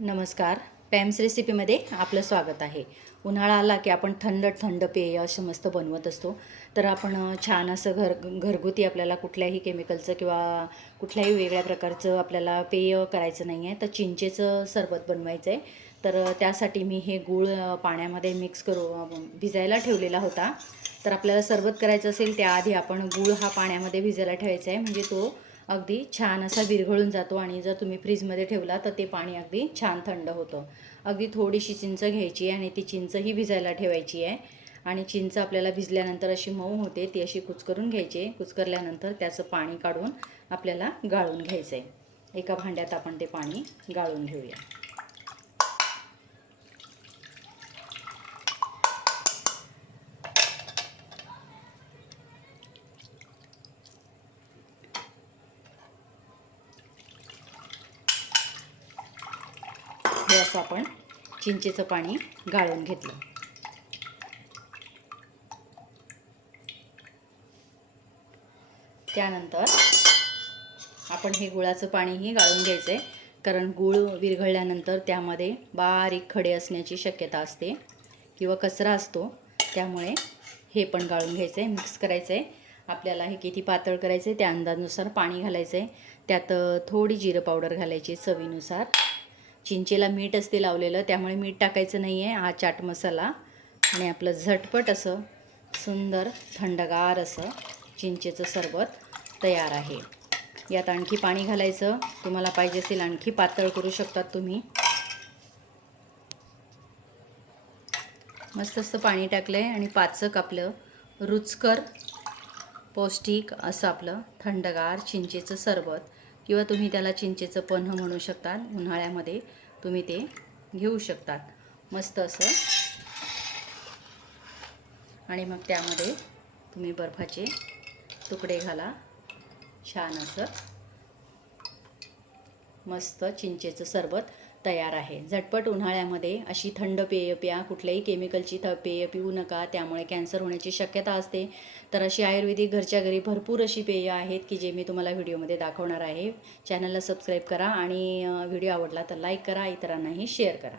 नमस्कार. पॅम्स रेसिपीमध्ये आपलं स्वागत आहे. उन्हाळा आला की आपण थंड थंड पेय असं मस्त बनवत असतो. तर आपण छान असं घर घरगुती आपल्याला कुठल्याही केमिकलचं किंवा कुठल्याही वेगळ्या प्रकारचं आपल्याला पेय करायचं नाही आहे. तर चिंचेचं सरबत बनवायचं आहे तर त्यासाठी मी हे गूळ पाण्यामध्ये मिक्स करू भिजायला ठेवलेला होता. तर आपल्याला सरबत करायचं असेल त्याआधी आपण गूळ हा पाण्यामध्ये भिजायला ठेवायचा आहे. म्हणजे तो अगदी छान असा विरघळून जातो आणि जर तुम्ही फ्रीजमध्ये ठेवला तर ते पाणी अगदी छान थंड होतं. अगदी थोडीशी चिंच घ्यायची आहे आणि ती चिंचही भिजायला ठेवायची आहे. आणि चिंच आपल्याला भिजल्यानंतर अशी मऊ होते ती अशी कुचकरून घ्यायची. कुचकरल्यानंतर त्याचं पाणी काढून आपल्याला गाळून घ्यायचं आहे एका भांड्यात आपण ते पाणी गाळून घेऊया. थोडंसं आपण चिंचेचं पाणी गाळून घेतलं. त्यानंतर आपण हे गुळाचं पाणीही गाळून घ्यायचं आहे कारण गूळ विरघळल्यानंतर त्यामध्ये बारीक खडे असण्याची शक्यता असते किंवा कचरा असतो त्यामुळे हे पण गाळून घ्यायचं आहे मिक्स करायचं आहे आपल्याला हे किती पातळ करायचं आहे त्या अंदाजानुसार पाणी घालायचं आहे त्यात थोडी जिरं पावडर घालायची चवीनुसार. चिंचेला मीठ असते लावलेलं त्यामुळे मीठ टाकायचं नाही आहे हा चाट मसाला. आणि आपलं झटपट असं सुंदर थंडगार असं चिंचेचं सरबत तयार आहे. यात आणखी पाणी घालायचं. तुम्हाला पाहिजे असेल आणखी पातळ करू शकतात तुम्ही. मस्त असं पाणी टाकलं आहे आणि पाचक आपलं रुचकर पौष्टिक असं आपलं थंडगार चिंचेचं सरबत किंवा तुम्ही त्याला चिंचेचं पन्ह म्हणू शकतात उन्हाळ्यामध्ये तुम्ही ते घेऊ शकतात. मस्त असं. आणि मग त्यामध्ये तुम्ही बर्फाचे तुकडे घाला. छान असं. मस्त चिंचेचं सरबत. तयार आहे. झटपट उन्हाळ्यामध्ये अशी थंड पेय प्या कुठल्याही केमिकलची थ पेय पिऊ नका. त्यामुळे कॅन्सर होण्याची शक्यता असते. तर अशी आयुर्वेदिक घरच्या घरी भरपूर अशी पेय आहेत की जे मी तुम्हाला व्हिडिओमध्ये दाखवणार आहे. चॅनलला सबस्क्राईब करा आणि व्हिडिओ आवडला तर लाईक करा इतरांनाही शेअर करा.